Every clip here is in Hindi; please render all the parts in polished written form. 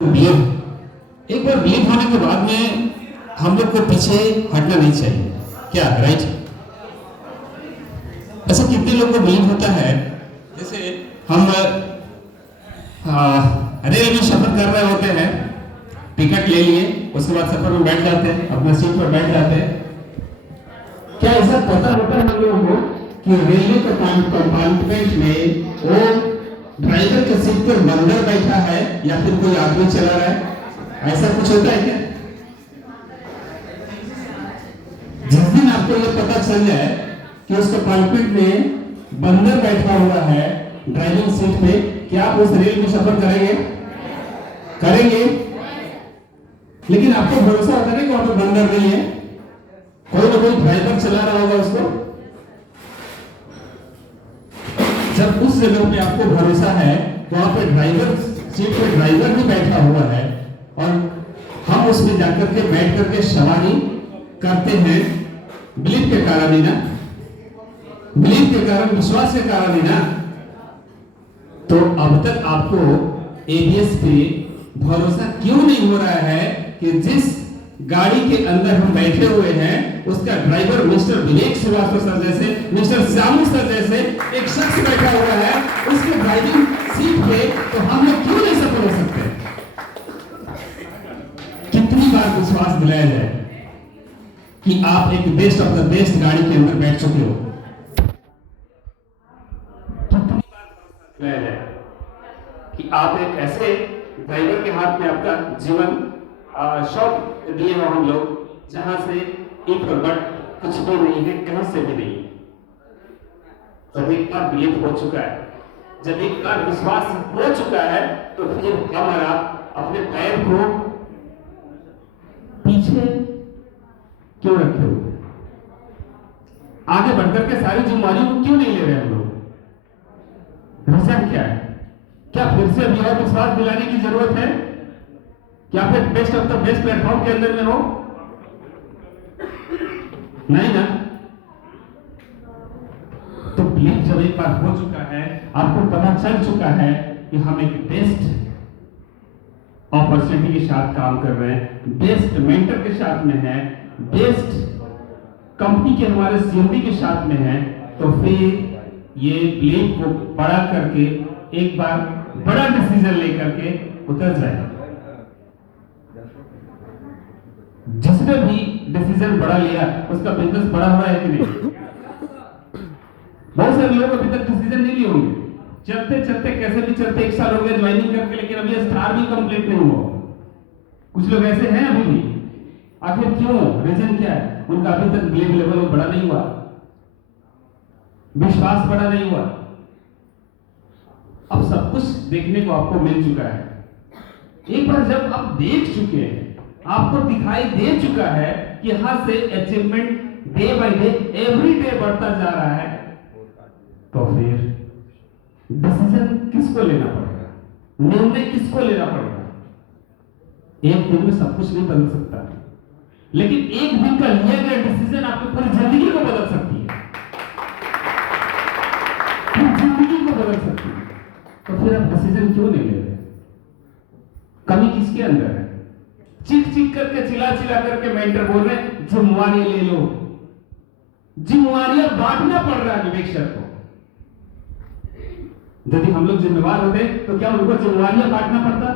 बिलीव एक बार बिलीव होने के बाद में हम लोग को पीछे हटना नहीं चाहिए, क्या राइट? ऐसा कितने लोग को बिलीव होता है, जैसे हम रेल में सफर कर रहे होते हैं, टिकट ले लिए, उसके बाद सफर में बैठ जाते हैं, अपना सीट पर बैठ जाते हैं। क्या ऐसा पता होता है हम लोगों को कि रेलवे के कंपार्टमेंट में वो ड्राइवर के सीट पर बंदर बैठा है या फिर कोई आदमी चला रहा है? ऐसा कुछ होता है क्या? जिस दिन आपको ये पता चल जाए कि उस कंपार्टमेंट में बंदर बैठा हुआ है ड्राइविंग सीट पे, क्या आप उस रेल में सफर करेंगे? करेंगे। लेकिन आपको भरोसा होता है कि वहां पर बंदर नहीं है, कोई ना कोई ड्राइवर चला रहा होगा उसको। जब उस जगह पे आपको भरोसा है, वहां पे ड्राइवर सीट पे ड्राइवर भी बैठा हुआ है और हम उसमें जाकर के बैठ करके सवारी करते हैं, बिलीव के कारण ही ना, बिलीव के कारण, विश्वास के कारण ही ना। तो अब तक आपको एबीएस पे भरोसा क्यों नहीं हो रहा है कि जिस गाड़ी के अंदर हम बैठे हुए हैं उसका driver mister Vivek Srivastava sir जैसे, मिस्टर श्यामू सर जैसे एक शख्स बैठा हुआ है उसके ड्राइविंग सीट पे, तो हम लोग क्यों नहीं सफल हो सकते? कितनी बार विश्वास दिलाया जाए कि आप एक बेस्ट ऑफ द बेस्ट गाड़ी के अंदर बैठ चुके हो? कितनी बार भरोसा दिलाया जाए कि आप एक ऐसे ड्राइवर के हाथ में आपका जीवन शॉप दिए हो हम लोग, जहां से एक बट कुछ भी नहीं है, कहीं से भी नहीं। तो एक बार बिलीव हो चुका है, जब एक बार विश्वास हो चुका है तो फिर हम और आप अपने पैर को पीछे क्यों रखे हुए? आगे बढ़कर के सारी जिम्मेदारियों को क्यों नहीं ले रहे हम लोग? रीजन क्या है? क्या फिर से अभी और विश्वास दिलाने की जरूरत है? क्या फिर best of the best platform के अंदर में हो? नहीं ना। तो बिलीव जब एक बार हो चुका है, आपको पता चल चुका है कि हम एक बेस्ट अपॉर्चुनिटी के साथ काम कर रहे हैं, बेस्ट मेंटर के साथ में है, बेस्ट कंपनी के हमारे सीएमडी के साथ में है, तो फिर ये बिलीव को बड़ा करके एक बार बड़ा डिसीजन लेकर के उतर जाए। जिसने भी डिसीजन बड़ा लिया उसका बिजनेस बड़ा हो रहा है कि नहीं? बहुत सारे लोग अभी तक डिसीजन नहीं लिए होंगे, चलते चलते कैसे भी चलते, 1 साल हो गया ज्वाइनिंग करके, लेकिन अभी स्टार भी कंप्लीट नहीं हुआ। कुछ लोग ऐसे हैं अभी भी। आखिर क्यों? रीजन क्या है? उनका अभी तक बिलीव लेवल बड़ा नहीं हुआ, विश्वास बड़ा नहीं हुआ। अब सब कुछ देखने को आपको मिल चुका है। एक बार जब आप देख चुके हैं, आपको दिखाई दे चुका है कि यहां से achievement day by day, every day बढ़ता जा रहा है, तो फिर डिसीजन किसको लेना पड़ेगा? निर्णय किसको लेना पड़ेगा? एक दिन में सब कुछ नहीं बदल सकता, लेकिन एक दिन का लिया गया डिसीजन आपकी पूरी जिंदगी को बदल सकती है, पूरी जिंदगी को बदल सकती है। तो फिर आप डिसीजन क्यों नहीं ले रहे? कमी किसके अंदर है? चीख चीख करके, चिल्ला चिल्ला करके मेंटर बोल रहे हैं जिम्मेवारी ले लो। जिम्मेवारियां बांटना पड़ रहा है विवेक सर को। यदि हम लोग जिम्मेवार होते तो क्या उनको जिम्मेवारियां बांटना पड़ता?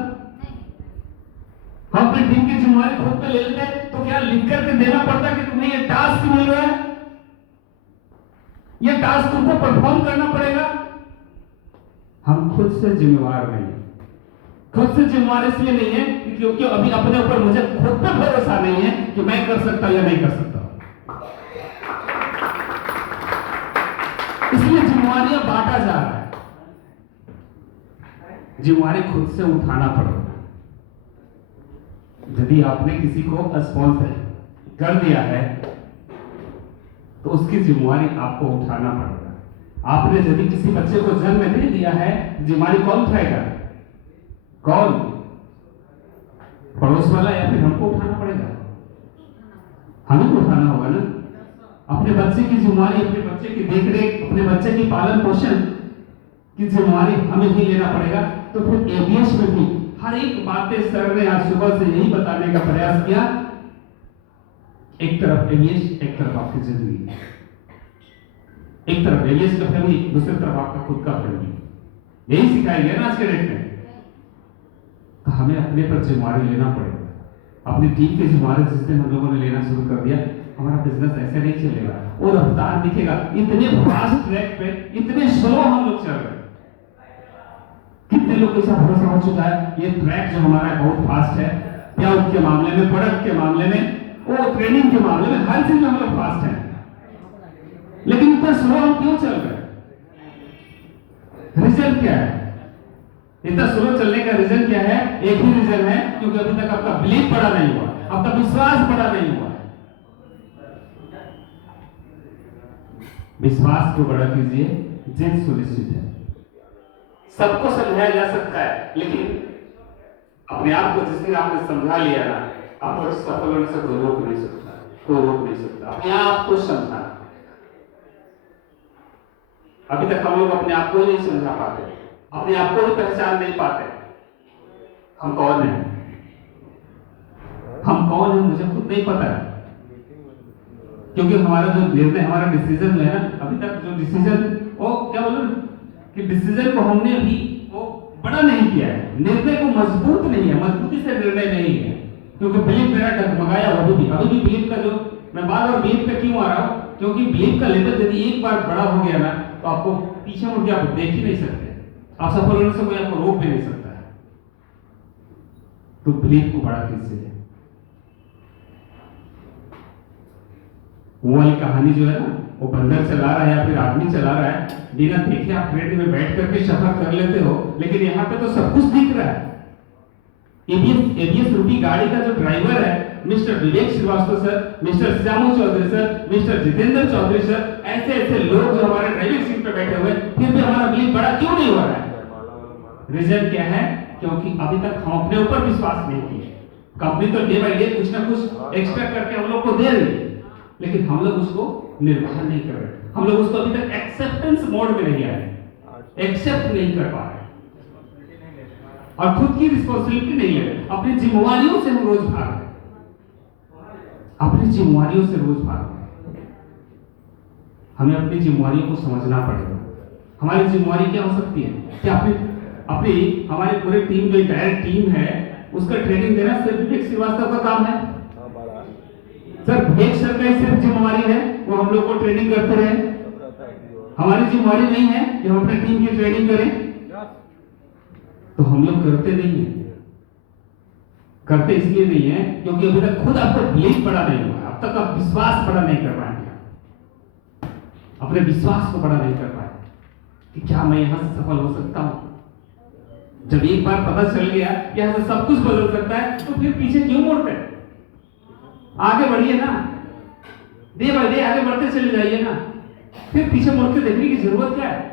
हम अपनी टीम की जिम्मेवारी खुद पे ले लेते तो क्या लिख करके देना पड़ता कि तुम्हें ये टास्क मिल रहा है, ये टास्क तुमको परफॉर्म करना पड़ेगा? हम खुद से जिम्मेवार नहीं। खुद से जिम्मेवार इसलिए नहीं है क्योंकि अभी अपने ऊपर मुझे खुद पे भरोसा नहीं है कि मैं कर सकता या नहीं कर सकता, इसलिए जिम्मेवारियां बांटा जा रहा है। जिम्मेवारी खुद से उठाना पड़ेगा। यदि आपने किसी को स्पॉन्सर कर दिया है तो उसकी जिम्मेवारी आपको उठाना पड़ेगा। आपने यदि किसी बच्चे को जन्म दे दिया है, जिम्मेवारी कौन उठाएगा? कौन? पड़ोस वाला या फिर हमको उठाना पड़ेगा? हमें को उठाना होगा ना। अपने बच्चे की जिम्मेवारी, अपने बच्चे की देखरेख, अपने बच्चे की पालन पोषण की जिम्मेवारी हमें ही लेना पड़ेगा। तो फिर एबीएस में भी हर एक बातें सर ने आज सुबह से यही बताने का प्रयास किया। एक तरफ एवीएस, एक तरफ आपकी जिंदगी, एक तरफ एवीएस का फैमिली, दूसरी तरफ आपका खुद का फैमिली। यही सिखाया गया ना आज के डेट में। तो हमें अपने पर जिम्मेदारी लेना पड़ेगा। अपनी टीम की जिम्मेदारी जिस दिन हम लोगों ने लेना शुरू कर दिया, हमारा बिजनेस ऐसे नहीं चलेगा और रफ्तार दिखेगा। इतने फास्ट ट्रैक पे इतने स्लो हम लोग चल रहे हैं। कितने लोग ऐसा भरोसा हो चुका है ये ट्रैक जो हमारा है बहुत फास्ट है, प्याउट के मामले में, प्रोडक्ट के मामले में, और ट्रेनिंग के मामले में, हर चीज में हम लोग फास्ट हैं। लेकिन इतना स्लो हम क्यों चल रहे हैं? रीजन क्या है? इतना स्लो चलने का रीजन क्या है? एक ही रीजन है, क्योंकि अभी तक आपका बिलीफ बड़ा नहीं हुआ, आपका विश्वास बड़ा नहीं हुआ। विश्वास को बड़ा कीजिए, जीत सुनिश्चित है। सबको समझाया जा सकता है, लेकिन अपने आप को जिस दिन आपने समझा लिया ना, आपको सफल होने से कोई रोक नहीं सकता, कोई रोक नहीं सकता। अपने आप को समझा। अभी तक हम लोग अपने आप को ही नहीं समझा पाते, अपने आप को ही पहचान नहीं पाते। हम कौन हैं? हम कौन हैं मुझे खुद नहीं पता है, क्योंकि हमारा जो निर्णय, हमारा डिसीजन जो है ना, अभी तक जो डिसीजन, वो क्या बोलूं कि डिसीजन को हमने अभी वो बड़ा नहीं किया है, निर्णय को मजबूत नहीं है, मजबूती से निर्णय नहीं है। क्योंकि बिलीफ मेरा डगमगाया अभी भी बिलीफ का जो मैं बार बार बिलीफ पे क्यों आ रहा हूं, क्योंकि बिलीफ का लेवल यदि एक बार बड़ा हो गया ना, तो आपको पीछे मुड़ के आप देख ही नहीं सकते, आप सफल होने से कोई आपको रोक भी नहीं सकता है। तो बिलीफ को बड़ा कीजिए। वो वाली कहानी जो है ना, वो बंदर चला रहा है या फिर आदमी चला रहा है, बिना देखे आप ट्रेन में बैठ करके सफर कर लेते हो, लेकिन यहाँ पे तो सब कुछ दिख रहा है। एबीएस रूपी गाड़ी का जो ड्राइवर है mister Vivek Srivastava sir, mister Shyamu Chaudhary sir, mister Jitendra Chaudhary sir, ऐसे ऐसे लोग जो हमारे ड्राइविंग सीट पे बैठे हुए, फिर भी हमारा बिलीफ बड़ा क्यों नहीं हो रहा है? रीजन क्या है? क्योंकि अभी तक हम अपने ऊपर विश्वास नहीं किए। कंपनी तो डे बाय डे कुछ ना कुछ एक्स्ट्रा करके हम लोग को दे रही है, लेकिन हम लोग उसको निर्वाह नहीं कर रहे। हम लोग उसको अभी तक एक्सेप्टेंस मोड में नहीं आए, एक्सेप्ट नहीं कर पा रहे और खुद की रिस्पॉन्सिबिलिटी नहीं ले रहे। अपनी जिम्मेवारियों से हम रोज भाग रहे, अपनी जिम्मेवारियों से रोज भाग रहे। हमें अपनी जिम्मेवारियों को समझना पड़ेगा। हमारी जिम्मेवारी क्या हो सकती है? क्या अपनी हमारे पूरे टीम जो डायरेक्ट टीम है उसका ट्रेनिंग देना सिर्फ विवेक श्रीवास्तव का काम है? सर विवेक सर का सिर्फ जिम्मेवारी है वो हम लोग को ट्रेनिंग करते रहे? हमारी जिम्मेवारी नहीं है कि हम अपने टीम की ट्रेनिंग करें? तो हम लोग करते नहीं है। करते इसलिए नहीं है क्योंकि अभी तक खुद आपको बिलीफ बड़ा नहीं हुआ, अब तक आप विश्वास बड़ा नहीं कर पाएंगे, अपने विश्वास को बड़ा नहीं कर पाए कि क्या मैं यहां से सफल हो सकता हूं। जब एक बार पता चल गया कि यहां से सब कुछ बदल सकता है, तो फिर पीछे क्यों मुड़ते? आगे बढ़िए ना, डे बाय डे आगे बढ़ते चले जाइए ना, फिर पीछे मुड़ के देखने की जरूरत क्या है?